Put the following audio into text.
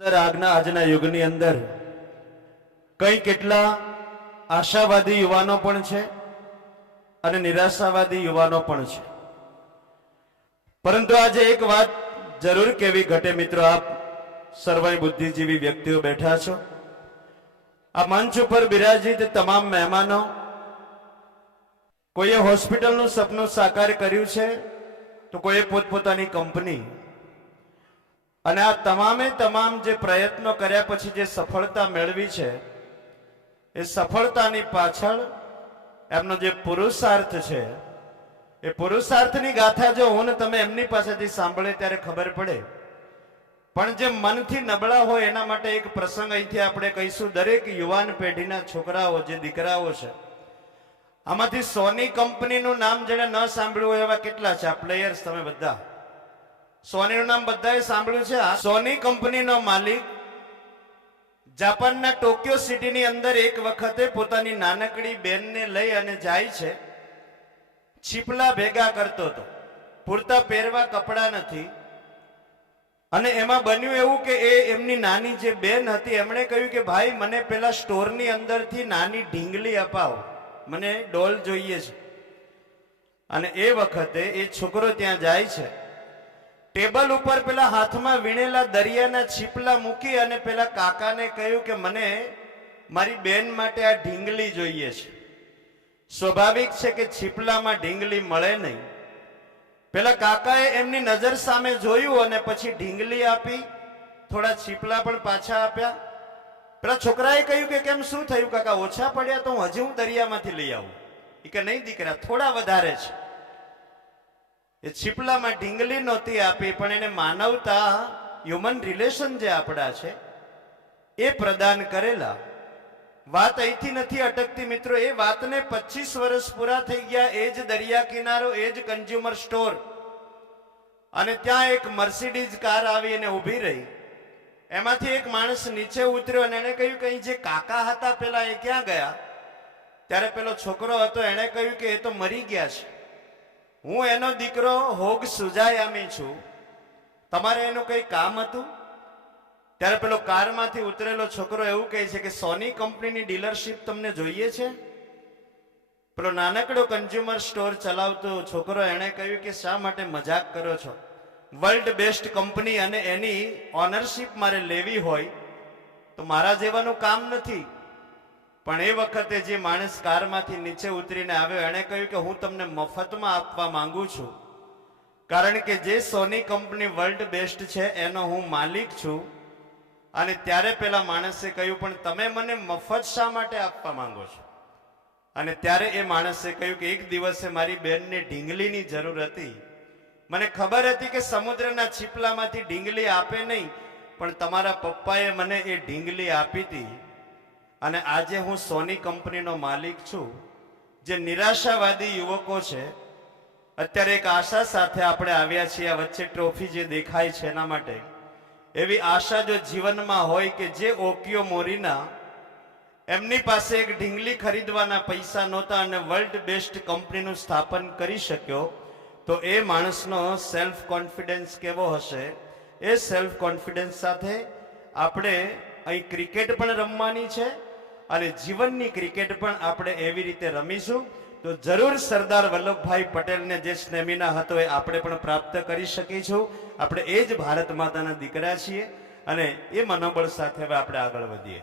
અંદર આજના આજના યુગની અંદર કઈ કેટલા આશાવાદી યુવાનો પણ છે અને નિરાશાવાદી યુવાનો પણ છે. પરંતુ આજે એક વાત જરૂર કેવી ઘટે મિત્રો, આપ સર્વાય બુદ્ધિજીવી વ્યક્તિઓ બેઠા છો. આ મંચ ઉપર બિરાજિત તમામ મહેમાનો, કોઈએ હોસ્પિટલનું સપનું સાકાર કર્યું છે, તો કોઈએ પોતપોતાની કંપની અને આ તમામે તમામ જે પ્રયત્નો કર્યા પછી જે સફળતા મેળવી છે, એ સફળતાની પાછળ એમનો જે પુરુષાર્થ છે, એ પુરુષાર્થની ગાથા જો હું ને તમે એમની પાસેથી સાંભળે ત્યારે ખબર પડે. પણ જે મનથી નબળા હોય એના માટે એક પ્રસંગ અહીંથી આપણે કહીશું, દરેક યુવાન પેઢીના છોકરાઓ જે દીકરાઓ છે, આમાંથી સોની કંપનીનું નામ જેને ન સાંભળ્યું હોય એવા કેટલા છે? આ પ્લેયર્સ તમે બધા. સોનીનું નામ બધાએ સાંભળ્યું છે. આ સોની કંપનીનો માલિક જાપાનના ટોક્યો સિટીની અંદર એક વખતે પોતાની નાનકડી બેનને લઈ અને જાય છે. છીપલા ભેગા કરતો હતો. પૂરતા પહેરવા કપડા નથી. અને એમાં બન્યું એવું કે એ એમની નાની જે બેન હતી, એમણે કહ્યું કે, ભાઈ, મને પેલા સ્ટોરની અંદરથી નાની ઢીંગલી અપાવો. મને ડોલ જોઈએ છે. અને એ વખતે એ છોકરો ત્યાં જાય છે. ટેબલ ઉપર પેલા હાથમાં વીણેલા દરિયાના છીપલા મૂકી અને પેલા કાકાને કહ્યું કે, મને મારી બેન માટે આ ઢીંગલી જોઈએ છે. સ્વાભાવિક છે કે છીપલામાં ઢીંગલી મળે નહીં. પેલા કાકાએ એમની નજર સામે જોયું અને પછી ઢીંગલી આપી, થોડા છીપલા પણ પાછા આપ્યા. પેલા છોકરાએ કહ્યું કે, કેમ, શું થયું કાકા? ઓછા પડ્યા તો હું હજી હું દરિયામાંથી લઈ આવું. એ કે, નહીં, દીકરા, થોડા વધારે છે. એ છીપલામાં ઢીંગલી નહોતી આપી, પણ એને માનવતા હ્યુમન રિલેશન જે આપણા છે, એ પ્રદાન કરેલા. વાત અહીંથી નથી અટકતી મિત્રો, એ વાતને પચીસ વર્ષ પૂરા થઈ ગયા, એ જ દરિયા કિનારો, એ જ કન્ઝ્યુમર સ્ટોર અને ત્યાં એક મર્સિડીઝ કાર આવી અને ઊભી રહી. એમાંથી એક માણસ નીચે ઉતર્યો અને એણે કહ્યું કે અહીં જે કાકા હતા, પેલા એ ક્યાં ગયા? ત્યારે પેલો છોકરો હતો, એણે કહ્યું કે એ તો મરી ગયા છે. હું એનો દીકરો હોગ સુજાયામી છું. તમારે એનું કંઈ કામ હતું? ત્યારે પેલો કારમાંથી ઉતરેલો છોકરો એવું કહે છે કે, સોની કંપનીની ડીલરશીપ તમને જોઈએ છે? પેલો નાનકડો કન્ઝ્યુમર સ્ટોર ચલાવતો છોકરો એણે કહ્યું કે, શા માટે મજાક કરો છો? વર્લ્ડ બેસ્ટ કંપની અને એની ઓનરશીપ મારે લેવી હોય તો મારા જેવાનું કામ નથી. પણ એ વખતે જે માણસ કારમાંથી નીચે ઉતરીને આવ્યો, એણે કહ્યું કે હું તમને મફતમાં આપવા માંગુ છું. કારણ કે જે સોની કંપની વર્લ્ડ બેસ્ટ છે, એનો હું માલિક છું. અને ત્યારે પેલા માણસે કહ્યું, પણ તમે મને મફત શા માટે આપવા માંગો છો? અને ત્યારે એ માણસે કહ્યું કે એક દિવસે મારી બેનને ઢીંગલીની જરૂર હતી. મને ખબર હતી કે સમુદ્રના છીપલામાંથી ઢીંગલી આપે નહીં, પણ તમારા પપ્પાએ મને એ ઢીંગલી આપી હતી. અને આજે હું સોની કંપનીનો માલિક છું, જે નિરાશાવાદી યુવકો છે. અત્યારે એક આશા સાથે આપણે આવ્યા છીએ, આ વચ્ચે ટ્રોફી જે દેખાય છે એના માટે. એવી આશા જો જીવનમાં હોય કે જે ઓકિયો મોરીના, એમની પાસે એક ઢીંગલી ખરીદવાના પૈસા નહોતા અને વર્લ્ડ બેસ્ટ કંપનીનું સ્થાપન કરી શક્યો, તો એ માણસનો સેલ્ફ કોન્ફિડન્સ કેવો હશે? એ સેલ્ફ કોન્ફિડન્સ સાથે આપણે અહીં ક્રિકેટ પણ રમવાની છે અને જીવનની ક્રિકેટ પણ આપણે એવી રીતે રમીશું, તો જરૂર સરદાર વલ્લભભાઈ પટેલને જે સ્નેમિના હતો એ આપણે પણ પ્રાપ્ત કરી શકીશું. આપણે એ જ ભારત માતાના દીકરા છીએ અને એ મનોબળ સાથે હવે આપણે આગળ વધીએ.